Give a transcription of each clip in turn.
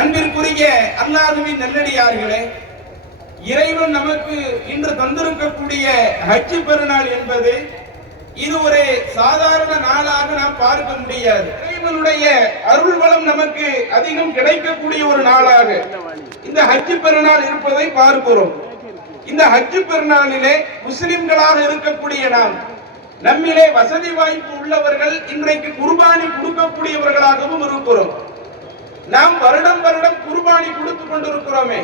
அன்பிற்குரிய அல்லாஹ்வின் நல்லடியார்களே, இறைவன் நமக்கு இன்று தந்திருக்கக்கூடிய ஹஜ் பெருநாள் என்பது இது ஒரு சாதாரண நாளாக நாம் பார்க்க முடியாது. இறைவனுடைய அருள் வளம் நமக்கு அதிகம் கிடைக்கக்கூடிய ஒரு நாளாக இந்த ஹஜ் பெருநாள் இருப்பதை பார்க்கிறோம். இந்த ஹஜ் பெருநாளிலே முஸ்லிம்களாக இருக்கக்கூடிய நாம், நம்மிலே வசதி வாய்ப்பு உள்ளவர்கள் இன்றைக்கு குர்பானி கொடுக்கக்கூடியவர்களாகவும் இருக்கிறோம். நாம் வருடம் வருடம் குர்பானி கொடுத்து கொண்டிருக்கிறோமே,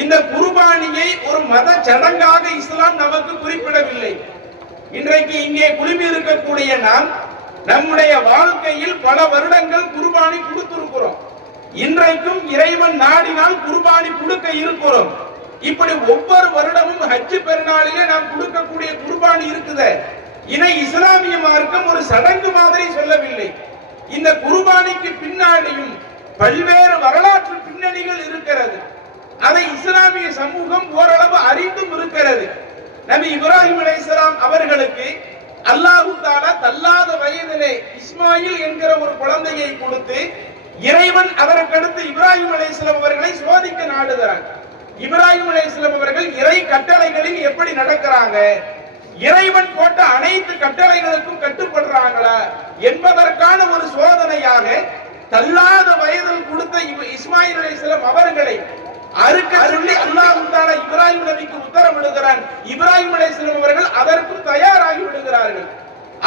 இந்த குர்பானியை ஒரு மத சடங்காக இஸ்லாம் நமக்கு குறிப்பிடவில்லை. இன்றைக்கு இங்கே குழுமி இருக்கக்கூடிய நாம் நம்முடைய வாழ்க்கையில் பல வருடங்கள் குர்பானி கொடுத்திருக்கிறோம். இன்றைக்கும் இறைவன் நாடினால் குர்பானி கொடுக்க இருக்கிறோம். இப்படி ஒவ்வொரு வருடமும் ஹஜ் பெருநாளிலே நாம் கொடுக்கக்கூடிய குர்பானி இருக்குது. இதை இஸ்லாமிய மார்க்கம் ஒரு சடங்கு மாதிரி சொல்லவில்லை. இந்த குர்பானிக்கு பின்னாடியும் பல்வேறு வரலாற்று பின்னணிகள் இருக்கிறது. அதை இஸ்லாமிய சமூகம் ஓரளவு அறிந்தும் இருக்கிறது. நபி இப்ராஹிம் அலைஹிஸ்ஸலாம் அவர்களுக்கு அல்லாஹ் தஆலா தள்ளாத வயதிலே இஸ்மாயில் என்கிற ஒரு குழந்தையை கொடுத்து இறைவன் அதற்கடுத்து இப்ராஹிம் அலைஹிஸ்ஸலாம் அவர்களை சோதிக்க நாடுகிறார். இப்ராஹிம் அலைஹிஸ்ஸலாம் அவர்கள் இறை கட்டளைகளில் எப்படி நடக்கிறாங்க, இறைவன் போட்ட அனைத்து கட்டளைகளுக்கும் கட்டுப்படுறாங்களா என்பதற்கான ஒரு சோதனையாக தள்ளாத வயதில் கொடுத்த இஸ்மாயில் அலைஹிஸ்ஸலாம் அவர்களை அறுக்க சொல்லி அல்லாஹ் தஆலா இப்ராஹிம் நபிக்கு உத்தரவிடுகிறான். இப்ராஹிம் அலைஹிஸ்ஸலாம் அவர்கள் அதற்கும் தயாராகி விடுகிறார்கள்.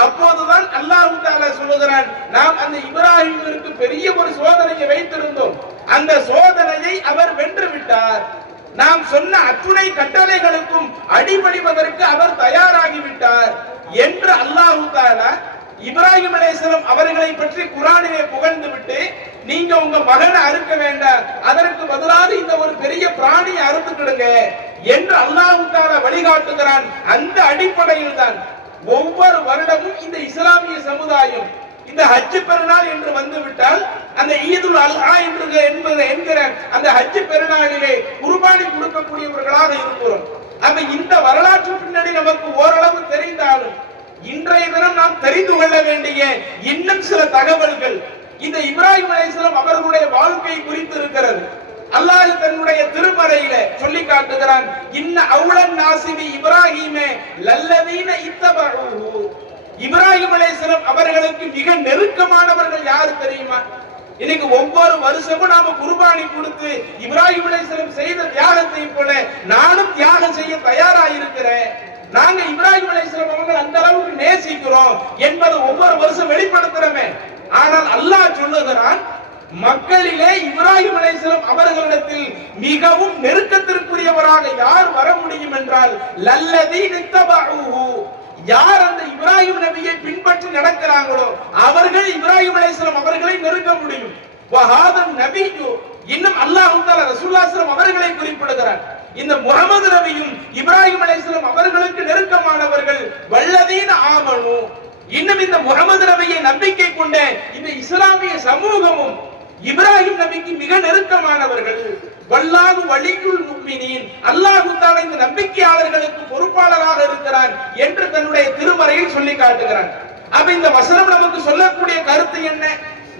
அப்போதுதான் அல்லாஹ் தஆலா சொல்லுகிறான், நாம் அந்த இப்ராஹிமிற்கு பெரிய ஒரு சோதனையை வைத்திருந்தோம், அந்த சோதனையை அவர் வென்று விட்டார். நாம் சொன்ன அத்துணை கட்டளைகளுக்கும் அடிபணிவதற்கு அவர் தயாராகிவிட்டார் என்று அல்லாஹ் தஆலா இப்ராஹிம் அலைஹிஸ்ஸலாம் அவர்களை பற்றி குர்ஆனிலே புகழ்ந்து விட்டு, நீங்க உங்க மகனை அறுக்க வேண்டாம், அதற்கு பதிலாக இந்த ஒரு பெரிய பிராணியை அறுத்துக்கிடுங்க என்று அல்லாஹ் தஆலா வழிகாட்டுகிறான். அந்த அடிப்படையில் தான் ஒவ்வொரு வருடமும் இந்த இஸ்லாமிய சமுதாயம் இந்த ஹஜ் பெருநாள் என்று வந்துவிட்டால் அந்த ஈதுல் அல்ஹா என்கிற அந்த ஹஜ் பெருநாளிலே குர்பானி கொடுக்கக்கூடியவர்களாக இருக்கிறோம். அப்ப இந்த வரலாற்று பின்னணி நமக்கு ஓரளவு தெரிந்தாலும் இன்றைய தினம் நாம் தெரிந்து கொள்ள வேண்டிய இன்னும் சில தகவல்கள் இந்த இப்ராஹிம் அலைஹிஸ்ஸலாம் அவர்களுடைய வாழ்க்கை குறித்து இருக்கிறது. அல்லாஹ் தன்னுடைய திருமறையில சொல்லி காட்டுகிறான், இன்ன அவுலன் நாசிபி இப்ராஹீமே லல்லதீன இத்தபஊஹு. இப்ராஹிம் அலைஹிஸ்ஸலாம் அவர்களுக்கு மிக நெருக்கமானவர்கள் யாரு தெரியுமா? இன்னைக்கு ஒவ்வொரு வருஷமும் நாம குர்பானி கொடுத்து இப்ராஹிம் அலைஹிஸ்ஸலாம் செய்த தியாகத்தை போல நானும் தியாகம் செய்ய தயாராயிருக்கிறேன், நாங்க இப்ராஹிம் அலைஹிஸ்ஸலாம் அவர்கள் அந்த அளவுக்கு நேசிக்கிறோம் என்பது ஒவ்வொரு வருஷம் வெளிப்படுத்துறோமே. ஆனால் அல்லாஹ் சொல்லுகிறான், மக்களிலே இப்ராஹிம் அலைஹிஸ்ஸலாம் அவர்களிடத்தில் மிகவும் நெருக்கத்திற்குரியவராக யார் வர முடியும் என்றால் லல்லதீன தபஊஹு, யார் அந்த இப்ராஹிம் நபியை பின்பற்றி நடக்கிறாங்களோ அவர்கள் இப்ராஹிம் அலைஹிஸ்ஸலாம் அவர்களை நெருங்க முடியும். வஹாதன் நபியு, இன்னும் அல்லாஹ் தஆலா ரசூலுல்லாஹி ஸல்லல்லாஹு அவர்களை குறிப்பிடுகிறார். இந்த முஹம்மது நபியும் இப்ராஹிம் அலைஹிஸ்ஸலாம் அவர்களுக்கு நெருக்கமானவர்கள். வல்லதீன ஆமனு, இன்னும் இந்த முஹம்மது நபியை நம்பிக்கை கொண்ட இந்த இஸ்லாமிய சமூகமும் இப்ராஹிம் நபிக்கு மிக நெருக்கமானவர்கள். வல்லாஹு வலியுல் முஃமினீன், அல்லாஹ் தஆலா இந்த நம்பிக்கையாளர்களுக்கு பொறுப்பாளராக இருக்கிறார் என்று தன்னுடைய திருமறையில் சொல்லி காட்டுகிறார். அப்ப இந்த வசனம் நமக்கு சொல்லக்கூடிய கருத்து என்ன?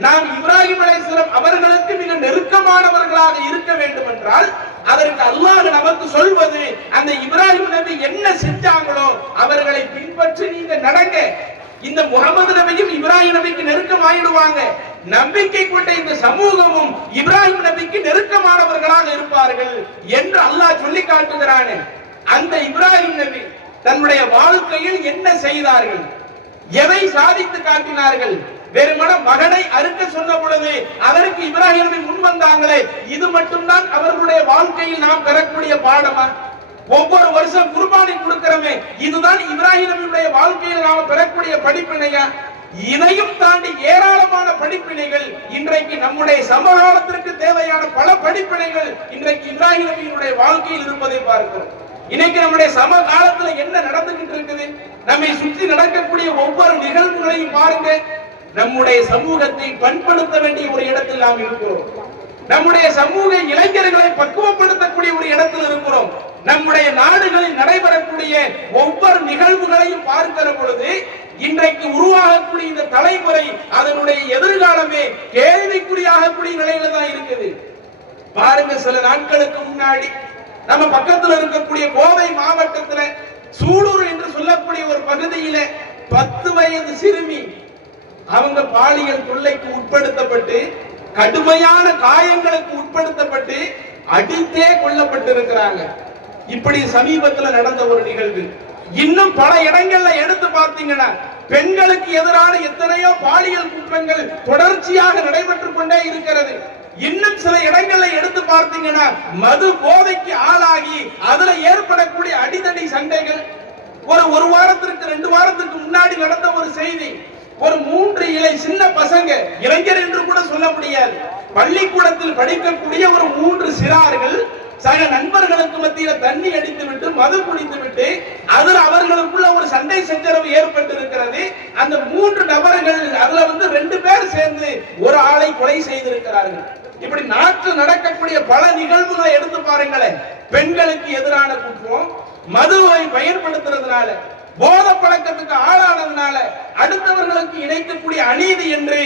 நாம் இப்ராஹிம் அலைஹிஸ்ஸலாம் அவர்களுக்கு மிக நெருக்கமானவர்களாக இருக்க வேண்டும் என்றால் அதற்கு அல்லாஹ் நமக்கு சொல்வது, அந்த இப்ராஹிம் நபி என்ன செஞ்சாங்களோ அவர்களை பின்பற்றி நீங்க நடங்க. இந்த முஹம்மது நபியும் இப்ராஹிம் நபிக்கு நெருக்கம் ஆயிடுவாங்க. நம்பிக்கை கொண்ட இந்த சமூகமும் இப்ராஹிம் நபிக்கு நெருக்கமானவர்களாக இருப்பார்கள் என்று அல்லாஹ் சொல்லி காட்டுகிறானே. அந்த இப்ராஹிம் நபி தன்னுடைய வாழ்க்கையில் என்ன செய்தார்கள், எதை சாதித்து காட்டினார்கள்? வெறுமன மகனை அறுக்க சொன்ன பொழுது அதற்கு இப்ராஹிம் நபி முன் வந்தாங்களே, இது மட்டும்தான் அவர்களுடைய வாழ்க்கையில் நாம் பெறக்கூடிய பாடமா? ஒவ்வொரு வருஷம் குர்பானி கொடுக்கிறோமே, இதுதான் இப்ராஹிம் நபியுடைய வாழ்க்கையில் நாம் பெறக்கூடிய படிப்பினையா? இதையும் தாண்டி ஏராளமான படிப்பினைகள் இன்றைக்கு நம்முடைய சமகாலத்திற்கு தேவையான பல படிப்பினைகள் இன்றைக்கு இப்ராஹிம் நபியினுடைய வாழ்க்கையில் இருப்பதை பார்க்கிறோம். இன்னைக்கு நம்முடைய சமகாலத்துல என்ன நடந்துகிட்டு இருக்குது? நம்மை சுற்றி நடக்கக்கூடிய ஒவ்வொரு நிகழ்வுகளையும் பாருங்க. நம்முடைய சமூகத்தை பண்படுத்த வேண்டிய ஒரு இடத்தில் நாம் இருக்கிறோம். நம்முடைய சமூக இளைஞர்களை பக்குவப்படுத்தக்கூடிய ஒரு இடத்தில் இருக்கிறோம். நம்முடைய நாடுகளில் நடைபெறக்கூடிய ஒவ்வொரு நிகழ்வுகளையும் பார்க்கிற பொழுது இன்றைக்கு உருவாகக்கூடிய இந்த தலைமுறை அதனுடைய எதிர்காலமே கேள்விக்குறியாகக்கூடிய நிலையில தான் இருக்குது. பாருங்க, சில நாட்களுக்கு முன்னாடி நம்ம பக்கத்துல இருக்கக்கூடிய கோவை மாவட்டத்துல சூலூர் என்று சொல்லக்கூடிய ஒரு பகுதியில 10 வயது சிறுமி அவங்க பாலியல் தொல்லைக்கு உட்படுத்தப்பட்டு கடுமையான காயங்களுக்கு உட்படுத்தப்பட்டு அடித்தே கொல்லப்பட்டிருக்கிறாங்க. இப்படி சமீபத்தில் நடந்த ஒரு நிகழ்வு. இன்னும் பல இடங்கள்ல எடுத்து பார்த்தீங்கன்னா பெண்களுக்கு எதிரான எத்தனையோ பாலியல் குற்றங்கள் தொடர்ச்சியாக நடைபெற்றுக் கொண்டே இருக்கிறது. இன்னும் சில இடங்கள்ல எடுத்து பார்த்தீங்கன்னா மது போதைக்கு ஆளாகி அதுல ஏற்படக்கூடிய அடிதடி சண்டைகள். ஒரு வாரத்திற்கு 2 வாரத்துக்கு முன்னாடி நடந்த ஒரு செய்தி. ஒரு 3 இளை சின்ன பசங்க, இளைஞர் என்று கூட சொல்ல முடியாது, பள்ளிக்கூடத்தில் படிக்கக்கூடிய ஒரு 3 சிறார்கள் சக நண்பர்களுக்கு மத்தியில தண்ணி அடித்து விட்டு மது குடித்து விட்டு அதில் அவர்களுக்குள்ள ஒரு சண்டை சச்சரவு ஏற்பட்டு இருக்கிறது. அந்த 3 நபர்கள் அதுல 2 பேர் சேர்ந்து ஒரு ஆளை கொலை செய்திருக்கிறார்கள். இப்படி நாட்டில் நடக்கக்கூடிய பல நிகழ்வுகளை எடுத்து பாருங்களேன். பெண்களுக்கு எதிரான குற்றம், மதுவை பயன்படுத்துறதுனால, போத பழக்கத்துக்கு ஆளானதுனால அடுத்தவர்களுக்கு இணைக்கக்கூடிய அநீதி என்று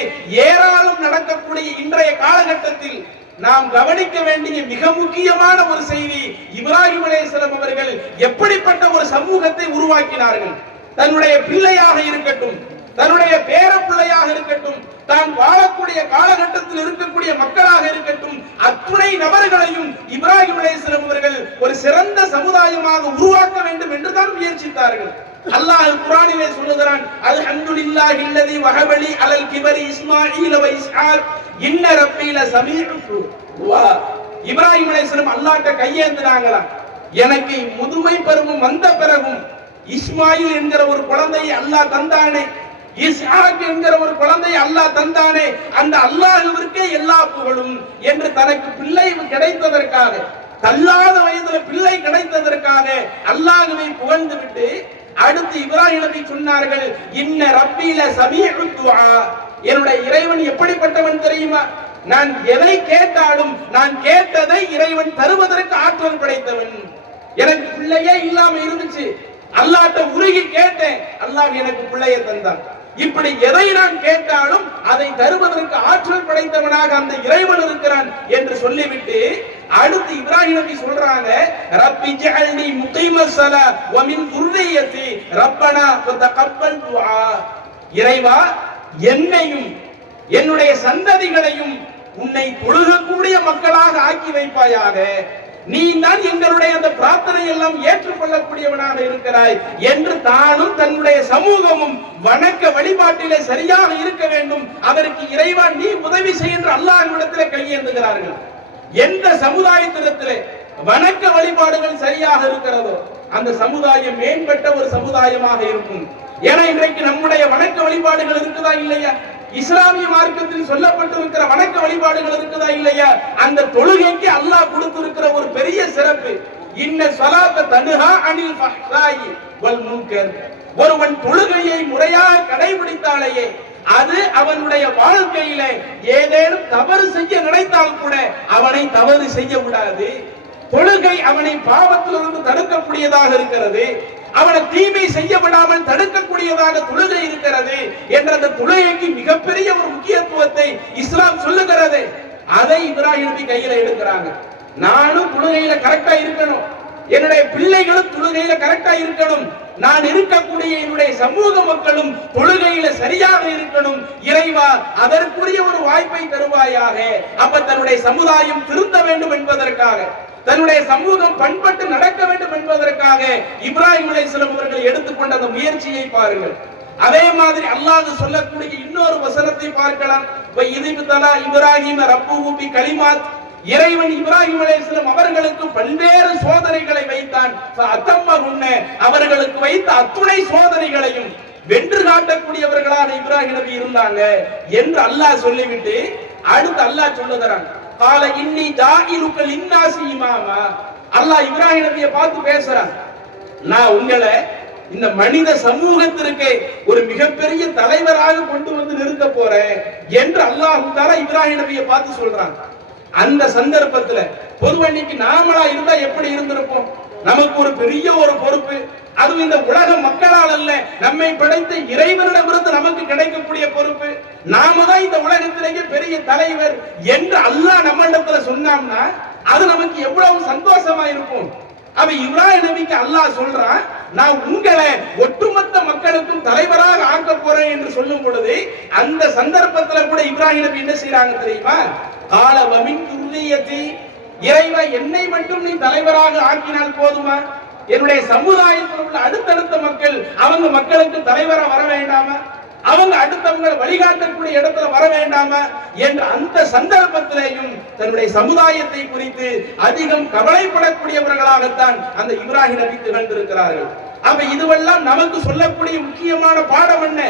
ஏராளம் நடக்கக்கூடிய இன்றைய காலகட்டத்தில் நாம் கவனிக்க வேண்டிய மிக முக்கியமான ஒரு செய்தி, இப்ராஹிம் அலைஹிஸ்ஸலாம் அவர்கள் எப்படிப்பட்ட ஒரு சமூகத்தை உருவாக்கினார்கள். தன்னுடைய பிள்ளையாக இருக்கட்டும், தன்னுடைய பேர பிள்ளையாக இருக்கட்டும், தான் வாழக்கூடிய காலகட்டத்தில் இருக்கக்கூடிய மக்களாக இருக்கட்டும், அத்துணை நபர்களையும் இப்ராஹிம் அலைஹிஸ்ஸலாம் அவர்கள் ஒரு சிறந்த சமுதாயமாக உருவாக்க வேண்டும் என்று தான் முயற்சித்தார்கள். அல்லாஹ் குர்ஆனிலே சொல்லுகிறான், அல்ஹம்துலில்லாஹி அல்லதி வஹபலி அலல் கிபரி இஸ்மாஈல வ இஸ்ஹாக் இன்ன ரப்பி லஸமீஉ துஆ. இப்ராஹிம் அலைஹிஸ்ஸலாம் அல்லாஹ்ட்ட கையேந்தினாங்களாம், எனக்கு முதுமை பருவம் வந்த பிறகும் இஸ்மாயில் என்கிற ஒரு குழந்தையை அல்லாஹ் தந்தானே, இஸ்ஹாக் என்கிற ஒரு குழந்தையை அல்லாஹ் தந்தானே, அந்த அல்லாஹ்விற்கே எல்லா புகழும் என்று தனக்கு பிள்ளை கிடைத்ததற்காக, தள்ளாத வயதுல பிள்ளை கிடைத்ததற்காக அல்லாஹ்வை புகழ்ந்து விட்டு அடுத்து இப்ராஹிம் நபி சொன்னார்கள், இன்ன ரப்பி லஸமீஉ துஆ. என்னுடைய இறைவன் எப்படிப்பட்டவன் தெரியுமா? நான் எதை கேட்டாலும் நான் கேட்டதை இறைவன் தருவதற்கு ஆற்றல் படைத்தவன். எனக்கு பிள்ளையே இல்லாம இருந்துச்சு, அல்லாஹ்ட்ட உருகி கேட்டேன், அல்லாஹ் எனக்கு பிள்ளையை தந்தான். இப்படி எதை நான் கேட்டாலும் அதை தருவதற்கு ஆற்றல் படைத்தவனாக அந்த இறைவன் இருக்கிறான் என்று சொல்லிவிட்டு அடுத்து இப்ராஹிம் நபி சொல்றாங்க, ரப்பி ஜஅல்னி முகீமஸ் ஸலா வ மின் ذُرِّيَّتِي ரப்பனா ஃபதகப்பல் துஆ. இறைவா, என்னையும் என்னுடைய சந்ததிகளையும் உன்னை தொழுகக்கூடிய மக்களாக ஆக்கி வைப்பாயாக. நீ தான் எங்களுடைய அந்த பிரார்த்தனை எல்லாம் ஏற்றுக்கொள்ளக்கூடியவனாக இருக்கிறாய் என்று தானும் தன்னுடைய சமூகமும் வணக்க வழிபாட்டிலே சரியாக இருக்க வேண்டும். அதற்கு இறைவா நீ உதவி செய்கின்ற அல்லாஹ்விடத்திலே கையேந்துகிறார்கள். எந்த சமுதாயத்திடத்திலே வணக்க வழிபாடுகள் சரியாக இருக்கிறதோ அந்த சமுதாயம் மேம்பட்ட ஒரு சமுதாயமாக இருக்கும். ஏன்னா இன்றைக்கு நம்முடைய வணக்க வழிபாடுகள் இருக்குதா இல்லையா? இஸ்லாமிய மார்க்கத்தில் சொல்லப்பட்டிருக்கிற வணக்க வழிபாடுகள் இருக்குதா இல்லையா? அந்த தொழுகைக்கு அல்லாஹ் கொடுத்திருக்கிற ஒரு பெரிய சிறப்பு, இன்ன ஸலாத்த தன்ஹா அனில் ஃபஹ்ஷாயி வல் முன்கர். ஒருவன் தொழுகையை முறையாக கடைபிடித்தாலேயே அது அவனுடைய வாழ்க்கையில ஏதேனும் தவறு செய்ய நினைத்தால் கூட அவனை தவறு செய்ய விடாது. தொழுகை அவனை பாவத்திலிருந்து தடுக்கக்கூடியதாக இருக்கிறது, அவனை தீமை செய்ய விடாமல் தடுக்கக்கூடியதாக தொழுகை இருக்கிறது என்ற அந்த தொழுகைக்கு மிகப்பெரிய ஒரு முக்கியத்துவத்தை இஸ்லாம் சொல்லுகிறது. அதை இப்ராஹிம் நபி கையில எடுக்கிறாங்க. நானும் தொழுகையில கரெக்டா இருக்கணும், என்னுடைய பிள்ளைகளும் தொழுகையில கரெக்டா இருக்கணும், நான் இருக்கக்கூடிய என்னுடைய சமூக மக்களும் தொழுகையில சரியாக இருக்கணும். இறைவா, அதற்குரிய ஒரு வாய்ப்பை தருவாயாக. அப்ப தன்னுடைய சமுதாயம் திருந்த வேண்டும் என்பதற்காக, தன்னுடைய சமூகம் பண்பட்டு நடக்க வேண்டும் என்பதற்காக இப்ராஹிம் அலைஹிஸ்ஸலாம் அவர்கள் எடுத்துக்கொண்ட அந்த முயற்சியை பாருங்கள். அதே மாதிரி அல்லாஹ் சொல்லக்கூடிய இன்னொரு வசனத்தை பார்க்கலாம். இதிப்தலா இப்ராஹிம ரப்புஹு பி கலிமாத். இறைவன் இப்ராஹிம் அலைஹிஸ்ஸலாம் அவர்களுக்கு பல்வேறு சோதனைகளை வைத்தான். அவர்களுக்கு வைத்த அத்துணை சோதனைகளையும் வென்று காட்டக்கூடியவர்களாக இப்ராஹிம் நபி இருந்தாங்க என்று அல்லாஹ் சொல்லிவிட்டு அடுத்து அல்லாஹ் சொல்லுகிறான், கால இன்னி ஜாஇலுக லின்னாஸி இமாமா. அல்லாஹ் இப்ராஹிம் நபியை பார்த்து பேசுறான், நான் உங்களை இந்த மனித சமூகத்திற்கு ஒரு மிகப்பெரிய தலைவராக கொண்டு வந்து நிறுத்த போறேன் என்று அல்லாஹ் தஆலா இப்ராஹிம் நபியை பார்த்து சொல்றான். அந்த சந்தர்ப்பத்துல பொதுவா இன்னைக்கு நாமளா இருந்தா எப்படி இருந்திருப்போம்? நமக்கு ஒரு பெரிய ஒரு பொறுப்பு, அதுவும் இந்த உலக மக்களால் அல்ல, நம்மை படைத்த இறைவனிடமிருந்து நமக்கு கிடைக்கக்கூடிய பொறுப்பு, நாம தான் இந்த உலகத்திலேயே பெரிய தலைவர் என்று அல்லாஹ் நம்மிடத்துல சொன்னா சொன்னோம்னா அது நமக்கு எவ்வளவு சந்தோஷமா இருக்கும். அப்ப இப்ராஹிம் நபிக்கு அல்லாஹ் சொல்றான், நான் உங்களை ஒட்டுமொத்த மக்களுக்கும் தலைவராக ஆக்க போறேன் என்று சொல்லும் பொழுது அந்த சந்தர்ப்பத்தில் கூட இப்ராஹிம் நபி என்ன செய்யறாங்க தெரியுமா? கால வமின் துர்ரியத்தி, இறைவா என்னை மட்டும் நீ தலைவராக ஆக்கினால் போதுமா? என்னுடைய சமுதாயத்தில் உள்ள அடுத்தடுத்த மக்கள் அவங்க மக்களுக்கு தலைவரா வர வேண்டாமா? அவங்க அடுத்தவங்க வழிகாட்டக்கூடிய இடத்துல வர வேண்டாமா என்ற அந்த சந்தர்ப்பத்திலேயும் தன்னுடைய சமுதாயத்தை குறித்து அதிகம் கவலைப்படக்கூடியவர்களாகத்தான் அந்த இப்ராஹிம் நபி திகழ்ந்திருக்கிறார்கள். அப்ப இதுவெல்லாம் நமக்கு சொல்லக்கூடிய முக்கியமான பாடம் என்ன?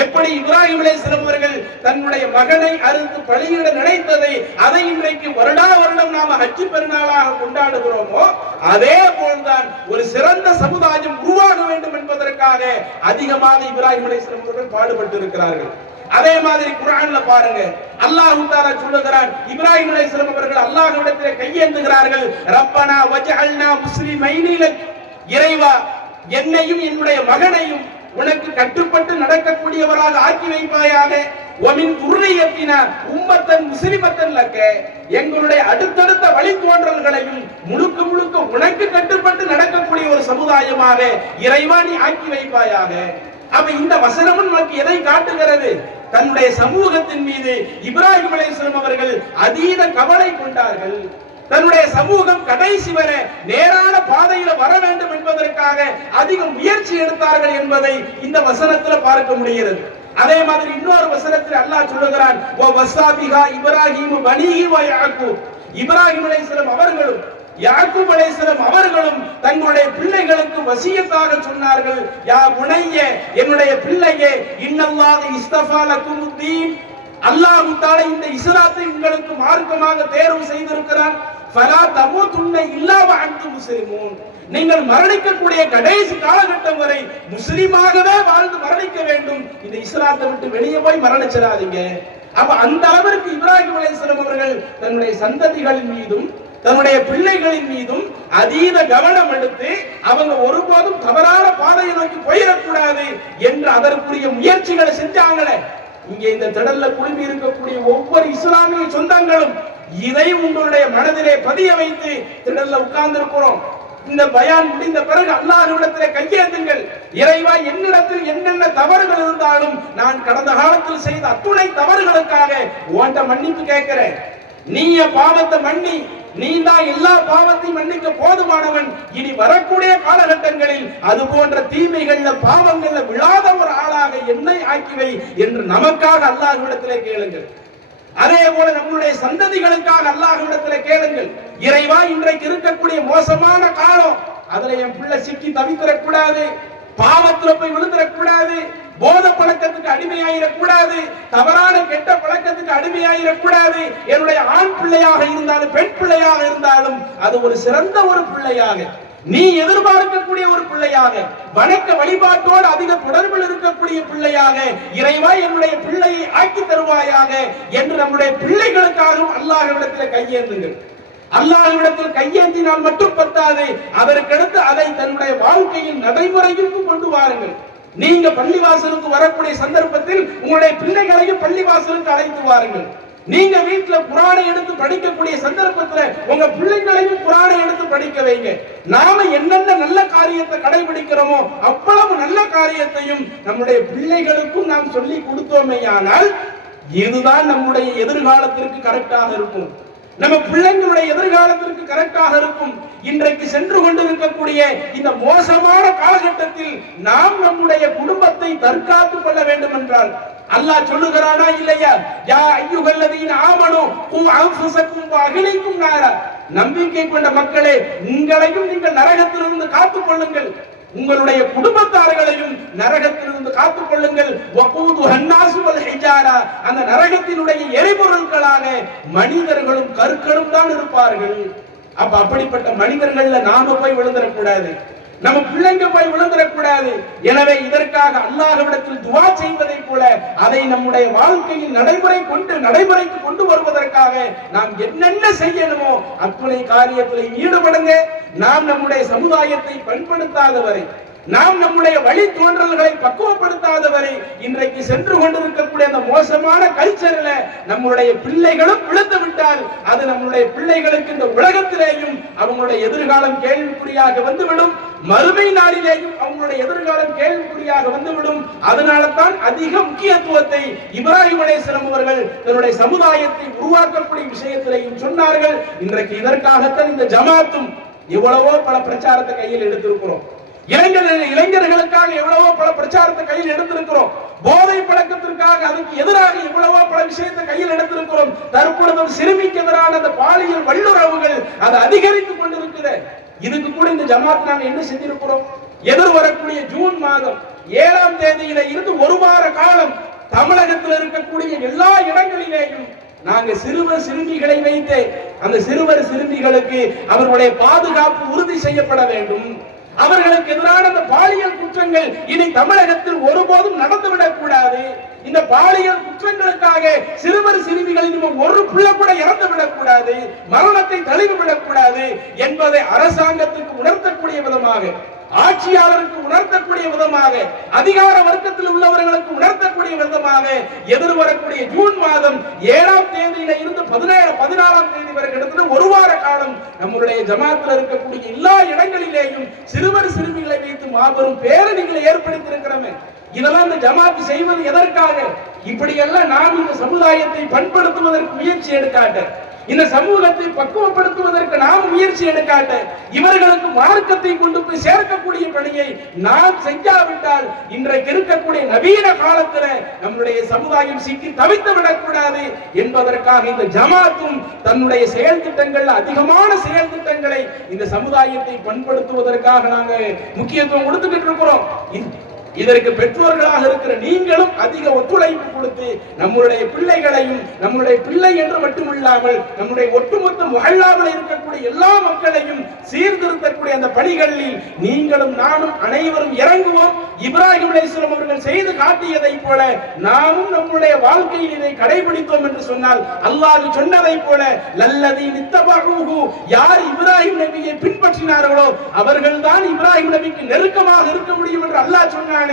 எப்படி இப்ராஹிம் அலைஹிஸ்ஸலாம் அவர்கள் தன்னுடைய மகனை அறுத்து பலியிட நினைத்ததை அதை இன்றைக்கு வருடா வருடம் நாம ஹஜ் பெருநாளாக கொண்டாடுகிறோமோ அதே போல்தான் ஒரு சிறந்த சமுதாயம் உருவாக வேண்டும் என்பதற்காக அதிகமாக இப்ராஹிம் அலைஹிஸ்ஸலாம் அவர்கள் பாடுபட்டு இருக்கிறார்கள். அதே மாதிரி குர்ஆன்ல பாருங்க, அல்லாஹ் தஆலா சொல்லுகிறார், இப்ராஹிம் அலைஹிஸ்ஸலாம் அவர்கள் அல்லாஹ்விடத்திலே கையேந்துகிறார்கள், ரப்பனா வஜஅல்னா முஸ்லிமைனி லக், இறைவா என்னையும் என்னுடைய மகனையும் உனக்கு கட்டுப்பட்டு நடக்கக்கூடியவராக ஆக்கி வைப்பாயாக. ஒமின் துர்ரியத்தினா உம்மத்தன் முஸ்லிமத்தன் லக்க, எங்களுடைய அடுத்தடுத்த வழித்தோன்றல்களையும் முழுக்க முழுக்க உனக்கு கட்டுப்பட்டு நடக்கக்கூடிய ஒரு சமுதாயமாக இறைவா நீ ஆக்கி வைப்பாயாக. அப்ப இந்த வசனமும் நமக்கு எதை காட்டுகிறது? தன்னுடைய சமூகத்தின் மீது இப்ராஹிம் அலைஹிஸ்ஸலாம் அவர்கள் அதீத கவலை கொண்டார்கள். தன்னுடைய சமூகம் கடைசி வரை நேரான பாதையில வர வேண்டும் என்பதற்காக அதிக முயற்சி எடுத்தார்கள் என்பதை இந்த வசனத்தில் பார்க்க முடிகிறது. அதே மாதிரி இன்னொரு வசனத்தில் அல்லாஹ் சொல்லுகிறான், ஓ வஸாபிஹா இப்ராஹீம் பனீஹி வ யாக்கூப், இப்ராஹிம் அலைஹிஸ்ஸலாம் அவர்களும் யாக்கூப் அலைஹிஸ்ஸலாம் அவர்களும் தங்களுடைய பிள்ளைகளுக்கு வசியத்தாக சொன்னார்கள், யா புனைய என்னுடைய பிள்ளையே, இன்னல்லாஹ் இஸ்தஃபா லகுமுத்தீன், அல்லாஹ் தஆலா இந்த இஸ்லாத்தை உங்களுக்கு மார்க்கமாக தேர்வு செய்திருக்கிறார். ஃபலா தமூதுன்ன இல்லா வ அன்தும் முஸ்லிமூன், நீங்கள் மரணிக்கக்கூடிய கடைசி காலகட்டம் வரை முஸ்லிமாகவே வாழ்ந்து மரணிக்க வேண்டும். இந்த இஸ்லாத்தை விட்டு வெளியே போய் மரணிச்சிடாதீங்க. அப்ப அந்த அளவிற்கு இப்ராஹிம் அலைஹிஸ்ஸலாம் அவர்கள் தன்னுடைய சந்ததிகளின் மீதும் தன்னுடைய பிள்ளைகளின் மீதும் அதீத கவனம் எடுத்து அவங்க ஒருபோதும் தவறான பாதையை நோக்கி போயிடக்கூடாது என்று அதற்குரிய முயற்சிகளை செஞ்சாங்களே. இங்கே இந்த திடல்ல குழுமி இருக்கக்கூடிய ஒவ்வொரு இஸ்லாமிய சொந்தங்களும் இதை உங்களுடைய மனதிலே பதிய வைத்து திடல்ல உட்கார்ந்து இருக்கிறோம். இந்த பயான் முடிந்த பிறகு அல்லாஹ்விடத்திலே கையேந்துங்கள், இறைவா என்னிடத்தில் என்னென்ன தவறுகள் இருந்தாலும் நான் கடந்த காலத்தில் செய்த அத்துணை தவறுகளுக்காக உன்கிட்ட மன்னிப்பு கேட்கிறேன். நீ பாவத்தை மன்னி, நீ தான் எல்லா பாவத்தையும் மன்னிக்க போதுமானவன். இனி வரக்கூடிய காலகட்டங்களில் அது போன்ற தீமைகள்ல பாவங்கள்ல விழாத ஒரு ஆளாக என்னை ஆக்கிவை என்று நமக்காக அல்லாஹ்விடத்திலே கேளுங்கள். அதே போல நம்முடைய சந்ததிகளுக்காக அல்லாஹ்விடத்திலே கேளுங்கள், இறைவா இன்றைக்கு இருக்கக்கூடிய மோசமான காலம், அதுல என் பிள்ளை சிக்கி தவித்திடக்கூடாது, பாவத்துல போய் விழுந்துடக்கூடாது, போத பழக்கத்துக்கு அடிமையாயிடக்கூடாது, தவறான கெட்ட பழக்கத்துக்கு அடிமையாயிடக்கூடாது. என்னுடைய ஆண் பிள்ளையாக இருந்தாலும் பெண் பிள்ளையாக இருந்தாலும் அது ஒரு சிறந்த ஒரு பிள்ளையாக, நீ எதிர்பார்க்கக்கூடிய ஒரு பிள்ளையாக, வணக்க வழிபாட்டோடு அதிக தொடர்பில் இருக்கக்கூடிய பிள்ளையாக இறைவா என்னுடைய பிள்ளையை ஆக்கி தருவாயாக என்று நம்முடைய பிள்ளைகளுக்காகவும் அல்லாஹ்விடத்தில் கையேந்துங்கள். அல்லாஹ்விடத்தில் கையேந்தினால் மட்டும் பத்தாது, அதற்கடுத்து அதை தன்னுடைய வாழ்க்கையில் நடைமுறைக்கு கொண்டு வாருங்கள். நீங்க பள்ளிவாசலுக்கு வரக்கூடிய சந்தர்ப்பத்தில் உங்களுடைய பிள்ளைகளையும் பள்ளிவாசலுக்கு அழைத்து வாருங்கள். நீங்க வீட்டுல குர்ஆனை எடுத்து படிக்கக்கூடிய சந்தர்ப்பத்துல உங்க பிள்ளைகளையும் குர்ஆனை எடுத்து படிக்க வைங்க. நாம என்னென்ன நல்ல காரியத்தை கடைபிடிக்கிறோமோ அவ்வளவு நல்ல காரியத்தையும் நம்முடைய பிள்ளைகளுக்கும் நாம் சொல்லி கொடுத்தோமேயானால் இதுதான் நம்முடைய எதிர்காலத்திற்கு கரெக்டாக இருக்கும், நம்ம பிள்ளைங்களுடைய எதிர்காலத்திற்கு கரெக்டாக இருக்கும். இன்றைக்கு சென்று கொண்டிருக்கக்கூடிய இந்த மோசமான காலகட்டத்தில் நாம் நம்முடைய குடும்பத்தை தற்காத்துக் கொள்ள வேண்டும் என்றால் அல்லாஹ் சொல்லுகிறானா இல்லையா, யா அய்யுஹல்லதீன ஆமனூ கூ அன்ஃபுஸக்கும் வ அஹ்லீக்கும் நாரா, நம்பிக்கை கொண்ட மக்களே உங்களையும் நீங்கள் நரகத்திலிருந்து காத்துக் கொள்ளுங்கள், உங்களுடைய குடும்பத்தார்களையும் நரகத்திலிருந்து காத்துக் கொள்ளுங்கள். அந்த நரகத்தினுடைய எரிபொருட்களாக மனிதர்களும் கற்களும் தான் இருப்பார்கள். அப்ப அப்படிப்பட்ட மனிதர்கள்ல நாம போய் விழுந்துடக்கூடாது, நம்ம பிள்ளைங்க போய் விழுந்துடக்கூடாது. எனவே இதற்காக அல்லாஹ்விடத்தில் துஆ செய்வதை போல அதை நம்முடைய வாழ்க்கையில் நடைமுறைக்கு கொண்டு வருவதற்காக நாம் என்னென்ன செய்யணுமோ அத்துணை காரியத்தில் ஈடுபடுங்க. நாம் நம்முடைய சமுதாயத்தை பண்படுத்தாத வரை, நாம் நம்முடைய வழித்தோன்றல்களை பக்குவப்படுத்தாதவரை இன்றைக்கு சென்று கொண்டிருக்கக்கூடிய அந்த மோசமான கல்ச்சர்ல நம்முடைய பிள்ளைகளும் விழுந்து விட்டால் அது நம்முடைய பிள்ளைகளுக்கு இந்த உலகத்திலேயும் அவங்களுடைய எதிர்காலம் கேள்விக்குறியாக வந்துவிடும், மறுமை நாளிலேயும் அவங்களுடைய எதிர்காலம் கேள்விக்குறியாக வந்துவிடும். அதனால தான் அதிக முக்கியத்துவத்தை இப்ராஹிம் அலைஹிஸ்ஸலாம் அவர்கள் தன்னுடைய சமுதாயத்தை உருவாக்கக்கூடிய விஷயத்திலேயும் சொன்னார்கள். இன்றைக்கு இதற்காகத்தான் இந்த ஜமாத்தும் எவ்வளவோ பல பிரச்சாரத்தை கையில் எடுத்திருக்கிறோம். இளைஞர்களுக்காக எவ்வளவோ பல பிரச்சாரத்தை கையில் எடுத்திருக்கிறோம். போதை பழக்கத்திற்காக அதுக்கு எதிராக எவ்வளவோ பல விஷயத்தை கையில் எடுத்திருக்கிறோம். தற்பொழுது சிறுமிக்கு எதிரான அந்த பாலியல் வல்லுறவுகள் அது அதிகரித்துக் கொண்டிருக்கிறது. இதுக்கு கூட இந்த ஜமாத் நாங்க என்ன செஞ்சிருக்கிறோம்? எதிர் வரக்கூடிய ஜூன் மாதம் 7ஆம் தேதியில இருந்து ஒரு வார காலம் தமிழகத்தில் இருக்கக்கூடிய எல்லா இடங்களிலேயும் நாங்க சிறுவர் சிறுமிகளை வைத்து அந்த சிறுவர் சிறுமிகளுக்கு அவர்களுடைய பாதுகாப்பு உறுதி செய்யப்பட வேண்டும். அவர்களுக்கு எதிரான அந்த பாலியல் குற்றங்கள் இனி தமிழகத்தில் ஒருபோதும் நடந்துவிடக் கூடாது. இந்த பாலியல் குற்றங்களுக்காக சிறுவர் சிறுமிகளின் ஒரு பிள்ளை கூட இறந்துவிடக் கூடாது, மரணத்தை தழுவிவிடக் கூடாது என்பதை அரசாங்கத்துக்கு உணர்த்தக்கூடிய விதமாக, ஆட்சியாளருக்கு உணர்த்தக்கூடிய விதமாக, அதிகார வர்க்கத்தில் உள்ளவர்களுக்கு உணர்த்தக்கூடிய விதமாக எதிர்வரக்கூடிய ஜூன் மாதம் 7ஆம் தேதியில இருந்து 14ஆம் தேதி வரை கிட்டத்தட்ட ஒரு வார காலம் நம்முடைய ஜமாத்தில் இருக்கக்கூடிய எல்லா இடங்களிலேயும் சிறுவர் சிறுமிகளை வைத்து மாபெரும் பேரணிகளை ஏற்படுத்தியிருக்கிறோமே. இதெல்லாம் இந்த ஜமாத் செய்வது எதற்காக? இப்படியெல்லாம் நாம் இந்த சமுதாயத்தை பண்படுத்துவதற்கு முயற்சி எடுக்காட்ட, இந்த சமூகத்தை பக்குவப்படுத்துவதற்கு நாம் முயற்சி எடுக்காட்ட, இவர்களுக்கு மார்க்கத்தை கொண்டு போய் சேர்க்கக்கூடிய பணியை நாம் செஞ்சாவிட்டால் இன்றைக்கு இருக்கக்கூடிய நவீன காலத்துல நம்முடைய சமுதாயம் சிக்கி தவித்து விடக்கூடாது என்பதற்காக இந்த ஜமாத்தும் தன்னுடைய செயல் திட்டங்கள், அதிகமான செயல் திட்டங்களை இந்த சமுதாயத்தை பண்படுத்துவதற்காக நாங்க முக்கியத்துவம் கொடுத்துக்கிட்டு இருக்கிறோம். இதற்கு பெற்றோர்களாக இருக்கிற நீங்களும் அதிக ஒத்துழைப்பு கொடுத்து நம்முடைய பிள்ளைகளையும், நம்முடைய பிள்ளை என்று மட்டுமில்லாமல் நம்முடைய ஒட்டுமொத்த மஹல்லாவில் இருக்கக்கூடிய எல்லா மக்களையும் சீர்திருத்தக்கூடிய அந்த பணிகளில் நீங்களும் நானும் அனைவரும் இறங்குவோம். இப்ராஹிம் அலைஹிஸ்ஸலாம் அவர்கள் செய்து காட்டியதை போல நாமும் நம்முடைய வாழ்க்கையில் இதை கடைபிடித்தோம் என்று சொன்னால் அல்லாஹ் சொன்னதை போல லல்லதீன இத்தபஊஹு, யார் இப்ராஹிம் நபியை பின்பற்றினார்களோ அவர்கள்தான் இப்ராஹிம் நபிக்கு நெருக்கமாக இருக்க முடியும் என்று அல்லாஹ் சொன்னான்.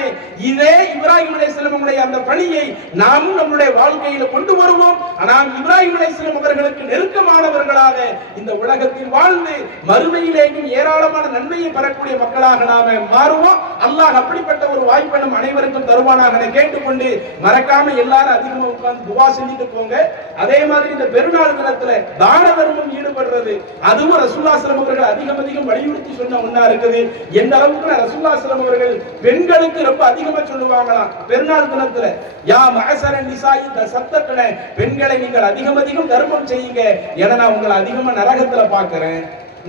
இதே இப்ராஹிம் அலைஹிஸ்ஸலாம் அந்த பணியை நாம் நம்முடைய வாழ்க்கையில் கொண்டு வருவோம். ஆனால் இப்ராஹிம் அலைஹிஸ்ஸலாம் அவர்களுக்கு நெருக்கமானவர்களாக இந்த உலகத்தில் வாழ்ந்து மறுமையிலேயும் ஏராளமான நன்மையை பெறக்கூடிய மக்களாக நாம மாறுவோம். அல்லாஹ் அப்படிப்பட்ட ஒரு வாய்ப்பை நம் அனைவருக்கும் தருவானாக கேட்டுக்கொண்டு, மறக்காம எல்லாரும் அதிகமா உட்கார்ந்து துவா செஞ்சுட்டு போங்க. அதே மாதிரி இந்த பெருநாள் தினத்துல தான தர்மம் ஈடுபடுறது, அதுவும் ரசூலுல்லாஹி ஸல்லல்லாஹு அலைஹி வஸல்லம் அவர்கள் அதிகம் வலியுறுத்தி சொன்ன ஒண்ணா இருக்குது. எந்த அளவுக்கு ரசூலுல்லாஹி ஸல்லல்லாஹு அலைஹி வஸல்லம் அவர்கள் பெண்களுக்கு ரொம்ப அதிகமா சொல்லுவாங்களாம் பெருநாள் தினத்துல, யா மஅஸர நிசாஇ தஸத்தக்ன, பெண்களை நீங்கள் அதிகம் தர்மம் செய்யுங்க, ஏன்னா நான் உங்களை அதிகமா நரகத்துல பார்க்கிறேன்,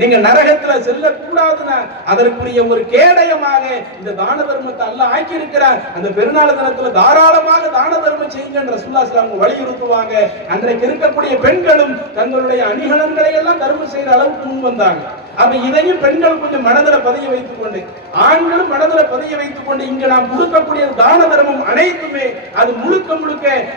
நீங்க நரகத்துல செல்ல கூடாதுன்னா அதற்குரிய ஒரு கேடயமாக இந்த தான தர்மத்தை அல்லாஹ் ஆக்கி இருக்கிறார். அந்த பெருநாள் தினத்துல தாராளமாக தான தர்மம் செய்யுங்க ரசூலுல்லாஹி ஸல்லல்லாஹு அலைஹி வஸல்லம் வலியுறுத்துவாங்க. அன்றைக்கு இருக்கக்கூடிய பெண்களும் தங்களுடைய அணிகலன்களை எல்லாம் தர்மம் செய்யற அளவுக்கு முன் வந்தாங்க. அப்ப இதையும் பெண்கள் கொஞ்சம் மனதில் பதிய வைத்துக் கொண்டு, ஆண்களும் மனதில் பதிய வைத்துக் கொண்டு, இங்க நாம் கொடுக்கக்கூடிய தான தர்மம் அனைத்துமே அது முழுக்க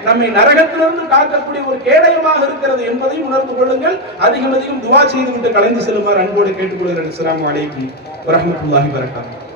நம்மை நரகத்திலிருந்து காக்கக்கூடிய ஒரு கேடயமாக இருக்கிறது என்பதையும் உணர்ந்து கொள்ளுங்கள். அதிகம் துவா செய்து விட்டு கலந்து செல்லுமாறு அன்போடு கேட்டுக்கொள்கிறேன். அஸ்ஸலாமு அலைக்கும் வரஹ்மத்துல்லாஹி வபரகாத்துஹு.